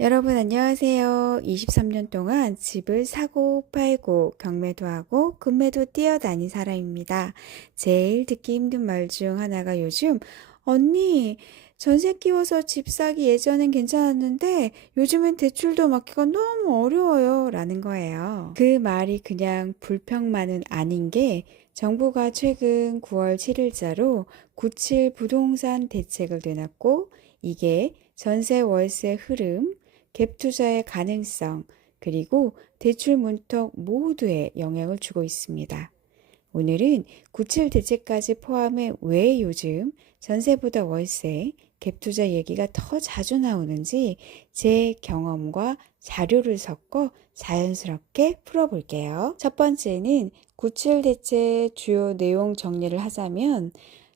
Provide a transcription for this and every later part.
여러분 안녕하세요. 23년 동안 집을 사고 팔고 경매도 하고 금매도 뛰어다닌 사람입니다. 제일 듣기 힘든 말 중 하나가 요즘 언니 전세 끼워서 집 사기 예전엔 괜찮았는데 요즘엔 대출도 받기가 너무 어려워요 라는 거예요. 그 말이 그냥 불평만은 아닌 게 정부가 최근 9월 7일자로 97 부동산 대책을 내놨고 이게 전세 월세 흐름 갭 투자의 가능성, 그리고 대출 문턱 모두에 영향을 주고 있습니다. 오늘은 97 대책까지 포함해 왜 요즘 전세보다 월세, 갭 투자 얘기가 더 자주 나오는지 제 경험과 자료를 섞어 자연스럽게 풀어볼게요. 첫 번째는 97 대책 주요 내용 정리를 하자면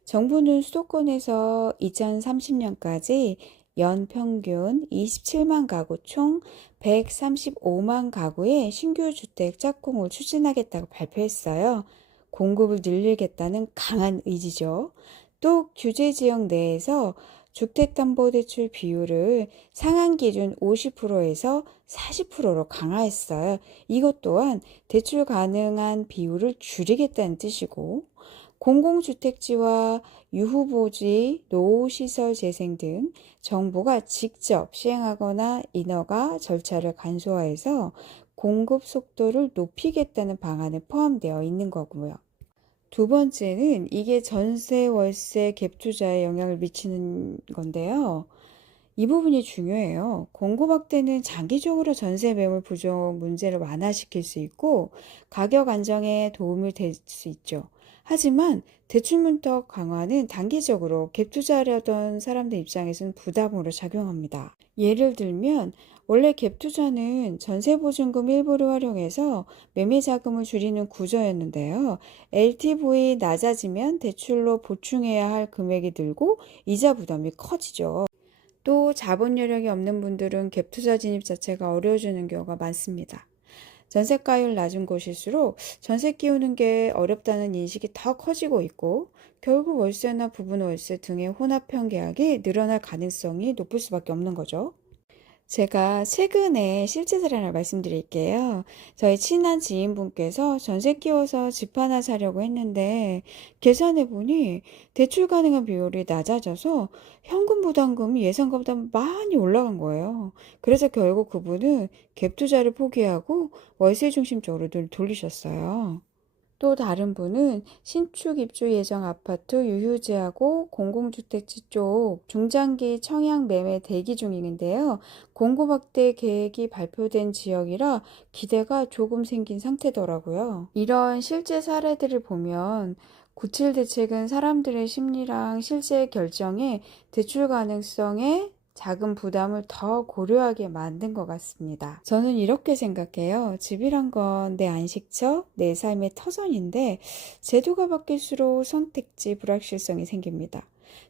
정부는 수도권에서 2030년까지 연평균 27만 가구 총 135만 가구의 신규 주택 착공을 추진하겠다고 발표했어요. 공급을 늘리겠다는 강한 의지죠. 또 규제 지역 내에서 주택담보대출 비율을 상한 기준 50%에서 40%로 강화했어요. 이것 또한 대출 가능한 비율을 줄이겠다는 뜻이고 공공주택지와 유후보지, 노후시설 재생 등 정부가 직접 시행하거나 인허가 절차를 간소화해서 공급 속도를 높이겠다는 방안에 포함되어 있는 거고요. 두 번째는 이게 전세, 월세, 갭 투자에 영향을 미치는 건데요. 이 부분이 중요해요. 공급 확대는 장기적으로 전세 매물 부족 문제를 완화시킬 수 있고 가격 안정에 도움이 될 수 있죠. 하지만 대출 문턱 강화는 단기적으로 갭 투자하려던 사람들 입장에서는 부담으로 작용합니다. 예를 들면 원래 갭 투자는 전세 보증금 일부를 활용해서 매매 자금을 줄이는 구조였는데요. LTV 낮아지면 대출로 보충해야 할 금액이 늘고 이자 부담이 커지죠. 또 자본 여력이 없는 분들은 갭 투자 진입 자체가 어려워지는 경우가 많습니다. 전세가율 낮은 곳일수록 전세 끼우는 게 어렵다는 인식이 더 커지고 있고 결국 월세나 부분 월세 등의 혼합형 계약이 늘어날 가능성이 높을 수밖에 없는 거죠. 제가 최근에 실제 사례 하나 말씀드릴게요. 저희 친한 지인분께서 전세 끼워서 집 하나 사려고 했는데 계산해 보니 대출 가능한 비율이 낮아져서 현금 부담금이 예상보다 많이 올라간 거예요. 그래서 결국 그분은 갭 투자를 포기하고 월세 중심적으로 눈을 돌리셨어요. 또 다른 분은 신축 입주 예정 아파트 유휴지하고 공공주택지 쪽 중장기 청약 매매 대기 중인데요. 공급 확대 계획이 발표된 지역이라 기대가 조금 생긴 상태더라고요. 이런 실제 사례들을 보면 97 대책은 사람들의 심리랑 실제 결정에 대출 가능성에 자금 부담을 더 고려하게 만든 것 같습니다. 저는 이렇게 생각해요. 집이란 건 내 안식처, 내 삶의 터전인데 제도가 바뀔수록 선택지 불확실성이 생깁니다.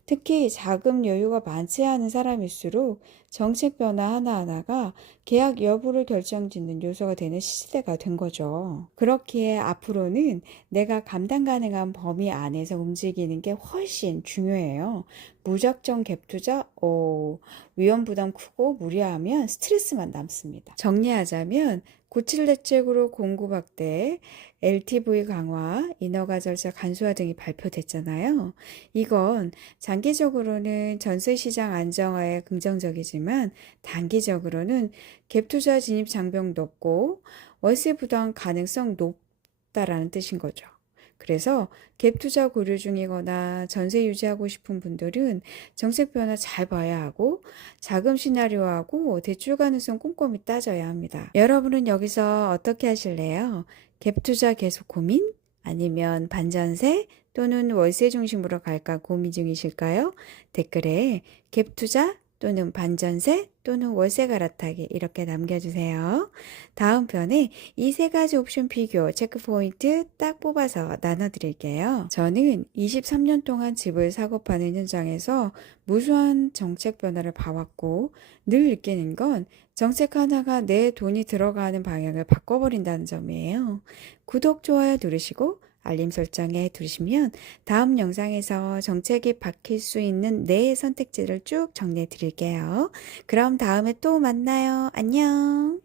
특히 자금 여유가 많지 않은 사람일수록 정책 변화 하나하나가 계약 여부를 결정짓는 요소가 되는 시대가 된 거죠. 그렇기에 앞으로는 내가 감당 가능한 범위 안에서 움직이는 게 훨씬 중요해요. 무작정 갭 투자, 위험 부담 크고 무리하면 스트레스만 남습니다. 정리하자면 97 대책으로 공급 확대, LTV 강화, 인허가 절차 간소화 등이 발표됐잖아요. 이건 장기적으로는 전세 시장 안정화에 긍정적이지만 단기적으로는 갭 투자 진입 장벽 높고 월세 부담 가능성 높다라는 뜻인 거죠. 그래서 갭 투자 고려 중이거나 전세 유지하고 싶은 분들은 정책 변화 잘 봐야 하고 자금 시나리오하고 대출 가능성 꼼꼼히 따져야 합니다. 여러분은 여기서 어떻게 하실래요? 갭 투자 계속 고민? 아니면 반전세 또는 월세 중심으로 갈까 고민 중이실까요? 댓글에 갭 투자 또는 반전세 또는 월세 갈아타기 이렇게 남겨주세요. 다음 편에 이 세 가지 옵션 비교 체크 포인트 딱 뽑아서 나눠드릴게요. 저는 23년 동안 집을 사고 파는 현장에서 무수한 정책 변화를 봐왔고 늘 느끼는 건 정책 하나가 내 돈이 들어가는 방향을 바꿔버린다는 점이에요. 구독, 좋아요 누르시고 알림 설정에 두시면 다음 영상에서 정책이 바뀔 수 있는 네 선택지를 쭉 정리해 드릴게요. 그럼 다음에 또 만나요. 안녕.